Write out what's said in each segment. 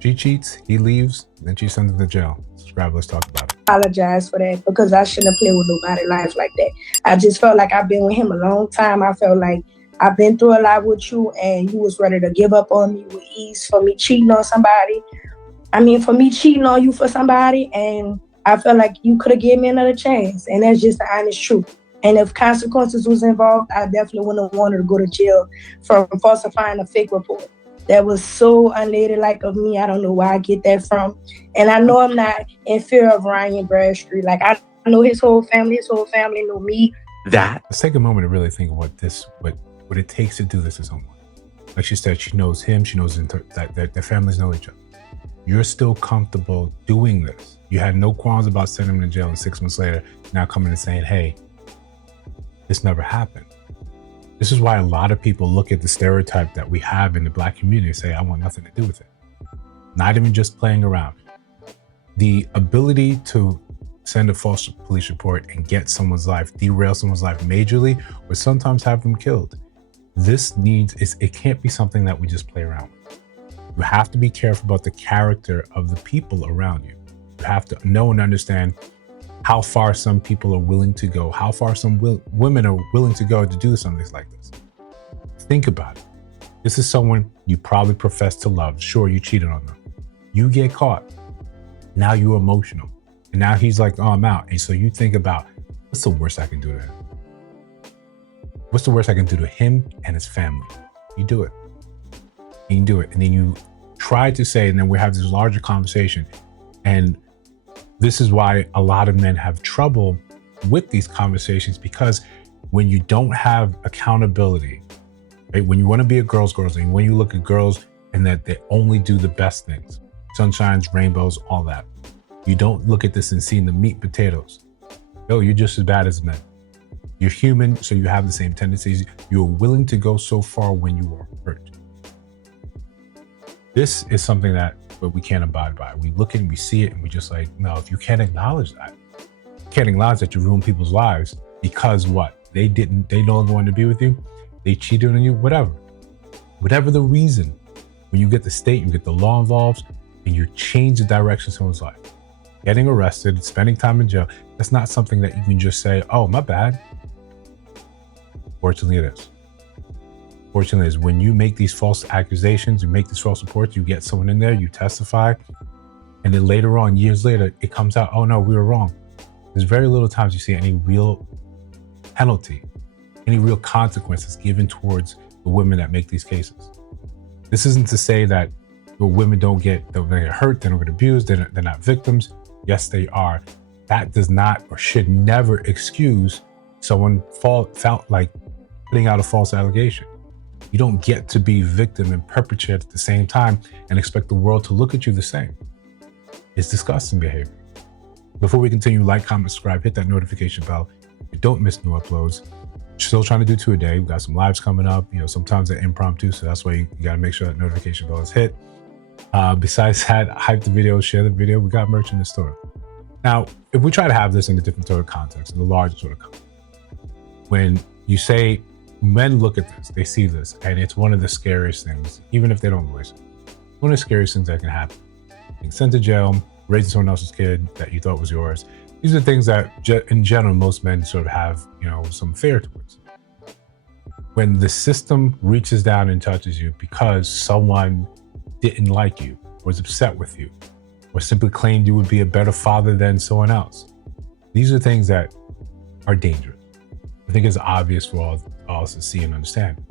She cheats, he leaves, then she sends him to jail. Subscribe, let's talk about it. Apologize for that because I shouldn't have played with nobody's life like that. I just felt like I've been with him a long time. I felt like I've been through a lot with you and you was ready to give up on me with ease for me cheating on somebody. For me cheating on you for somebody, and I felt like you could have given me another chance, and that's just the honest truth. And if consequences was involved, I definitely wouldn't have wanted to go to jail for falsifying a fake report. That was so unladylike of me. I don't know where I get that from. And I know I'm not in fear of Ryan Bradstreet. Like, I know his whole family know me. Let's take a moment to really think what it takes to do this to someone. Like she said, she knows him, she knows that their families know each other. You're still comfortable doing this. You had no qualms about sending him to jail, and 6 months later, now coming and saying, hey, this never happened. This is why a lot of people look at the stereotype that we have in the Black community and say, I want nothing to do with it. Not even just playing around. The ability to send a false police report and get someone's life, derail someone's life majorly, or sometimes have them killed. It can't be something that we just play around with. You have to be careful about the character of the people around you. You have to know and understand how far some people are willing to go, how far some women are willing to go to do something like this. Think about it. This is someone you probably profess to love. Sure, you cheated on them. You get caught. Now you're emotional. And now he's like, oh, I'm out. And so you think about, what's the worst I can do to him? What's the worst I can do to him and his family? You do it. You can do it. And then you try to say, and then we have this larger conversation. And this is why a lot of men have trouble with these conversations, because when you don't have accountability, right? When you want to be a girl's and when you look at girls and that they only do the best things, sunshines, rainbows, all that. You don't look at this and see the meat potatoes. No, you're just as bad as men. You're human, so you have the same tendencies. You're willing to go so far when you are hurt. This is something that we can't abide by. We look at it, we see it, and we just like, no, if you can't acknowledge that, you ruin people's lives because what? They no longer want to be with you. They cheated on you, whatever the reason. When you get the state, you get the law involved, and you change the direction of someone's life. Getting arrested, spending time in jail, that's not something that you can just say, oh, my bad. Fortunately, it is. Fortunately, is when you make these false accusations, you make these false reports, you get someone in there, you testify, and then later on, years later, it comes out, oh no, we were wrong. There's very little times you see any real penalty, any real consequences given towards the women that make these cases. This isn't to say that the women don't get hurt, they don't get abused, they're not victims. Yes, they are. That does not or should never excuse someone felt like putting out a false allegation. You don't get to be victim and perpetrator at the same time and expect the world to look at you the same. It's disgusting behavior. Before we continue, like, comment, subscribe, hit that notification bell. You don't miss new uploads. Still trying to do 2 a day. We've got some lives coming up. Sometimes they're impromptu, so that's why you got to make sure that notification bell is hit. Besides that, hype the video, share the video. We got merch in the store. Now, if we try to have this in a different sort of context, in the larger sort of context, when you say men look at this, they see this, and it's one of the scariest things, even if they don't voice it. One of the scariest things that can happen. Being sent to jail, raising someone else's kid that you thought was yours. These are things that, in general, most men sort of have, some fear towards. When the system reaches down and touches you because someone didn't like you, was upset with you, or simply claimed you would be a better father than someone else. These are things that are dangerous. I think it's obvious for all of us to see and understand.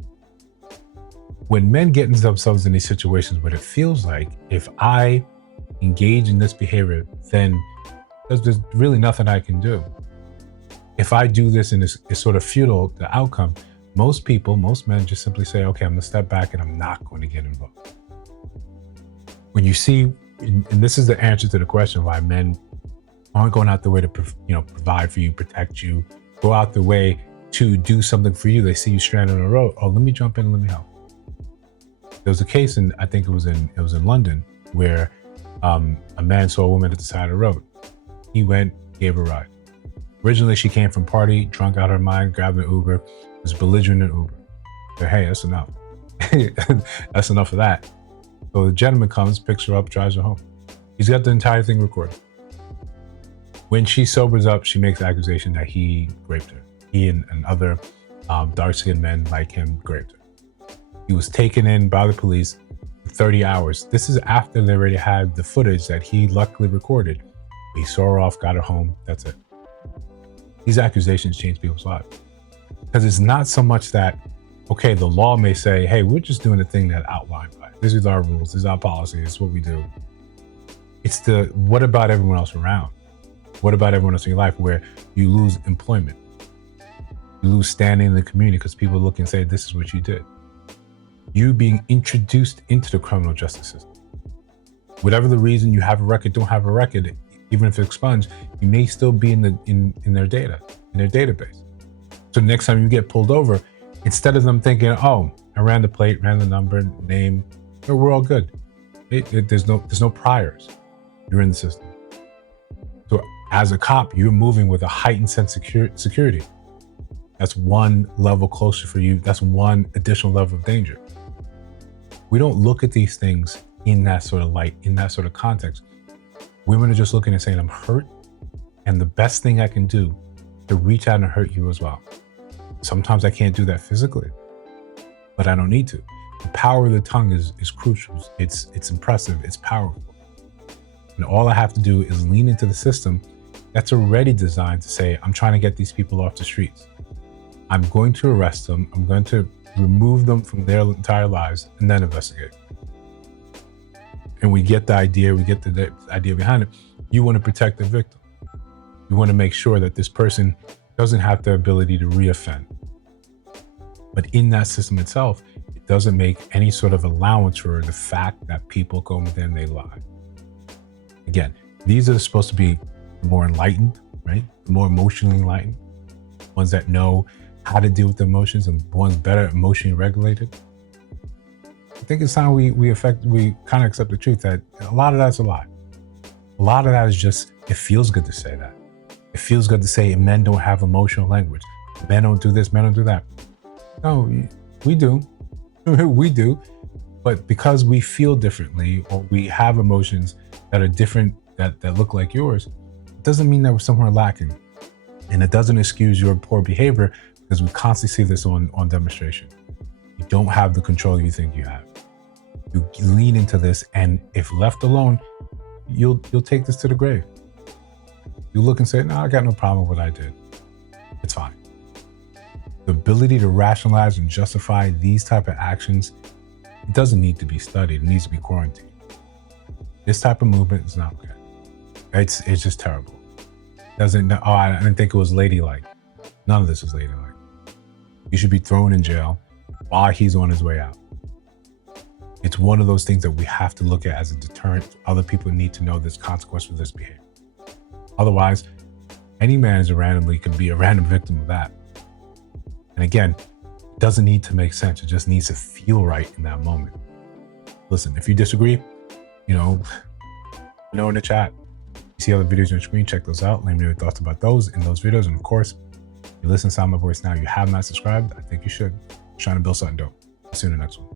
When men get themselves in these situations where it feels like if I engage in this behavior, then there's really nothing I can do. If I do this and it's sort of futile, the outcome, most men just simply say, okay, I'm gonna step back and I'm not going to get involved. When you see, and this is the answer to the question why men aren't going out the way to provide for you, protect you, go out the way to do something for you. They see you stranded on the road. Oh, let me jump in, let me help. There was a case, and I think it was in London, where a man saw a woman at the side of the road. He went, gave her a ride. Originally, she came from party, drunk out of her mind, grabbed an Uber, was belligerent in Uber. But hey, that's enough. That's enough of that. So the gentleman comes, picks her up, drives her home. He's got the entire thing recorded. When she sobers up, she makes the accusation that he raped her. He and other dark-skinned men like him raped her. He was taken in by the police for 30 hours. This is after they already had the footage that he luckily recorded. He saw her off, got her home, that's it. These accusations change people's lives. Because it's not so much that, okay, the law may say, hey, we're just doing the thing that outlined by. This is our rules, this is our policy, this is what we do. It's the, what about everyone else around? What about everyone else in your life where you lose employment? You lose standing in the community because people look and say, this is what you did. You being introduced into the criminal justice system. Whatever the reason, you have a record, don't have a record, even if it's expunged, you may still be in their data, in their database. So next time you get pulled over, instead of them thinking, oh, I ran the plate, ran the number, name, we're all good. There's no priors. You're in the system. So as a cop, you're moving with a heightened sense of security. That's one level closer for you. That's one additional level of danger. We don't look at these things in that sort of light, in that sort of context. Women are just looking and saying, I'm hurt, and the best thing I can do to reach out and hurt you as well. Sometimes I can't do that physically, but I don't need to. The power of the tongue is crucial. It's impressive. It's powerful. And all I have to do is lean into the system that's already designed to say, I'm trying to get these people off the streets. I'm going to arrest them. I'm going to remove them from their entire lives and then investigate. And we get the idea, we get the idea behind it. You want to protect the victim. You want to make sure that this person doesn't have the ability to reoffend. But in that system itself, it doesn't make any sort of allowance for the fact that people go within, they lie. Again, these are supposed to be more enlightened, right? More emotionally enlightened. Ones that know how to deal with the emotions and ones better emotionally regulated. I think it's time we kind of accept the truth that a lot of that's a lie. A lot of that is just, it feels good to say that. It feels good to say men don't have emotional language. Men don't do this, men don't do that. No, we do. We do. But because we feel differently or we have emotions that are different, that look like yours, it doesn't mean that we're somewhere lacking. And it doesn't excuse your poor behavior because we constantly see this on demonstration. You don't have the control you think you have. You lean into this, and if left alone, you'll take this to the grave. You look and say, no, I got no problem with what I did. It's fine. The ability to rationalize and justify these type of actions, it doesn't need to be studied. It needs to be quarantined. This type of movement is not okay. It's just terrible. I didn't think it was ladylike. None of this is ladylike. You should be thrown in jail while he's on his way out. It's one of those things that we have to look at as a deterrent. Other people need to know there's consequence for this behavior. Otherwise, any man can be a random victim of that. And again, it doesn't need to make sense. It just needs to feel right in that moment. Listen, if you disagree, in the chat. You see other videos on your screen, check those out. Let me know your thoughts about those in those videos. And of course, if you listen to my voice now, you have not subscribed, I think you should. I'm trying to build something dope. See you in the next one.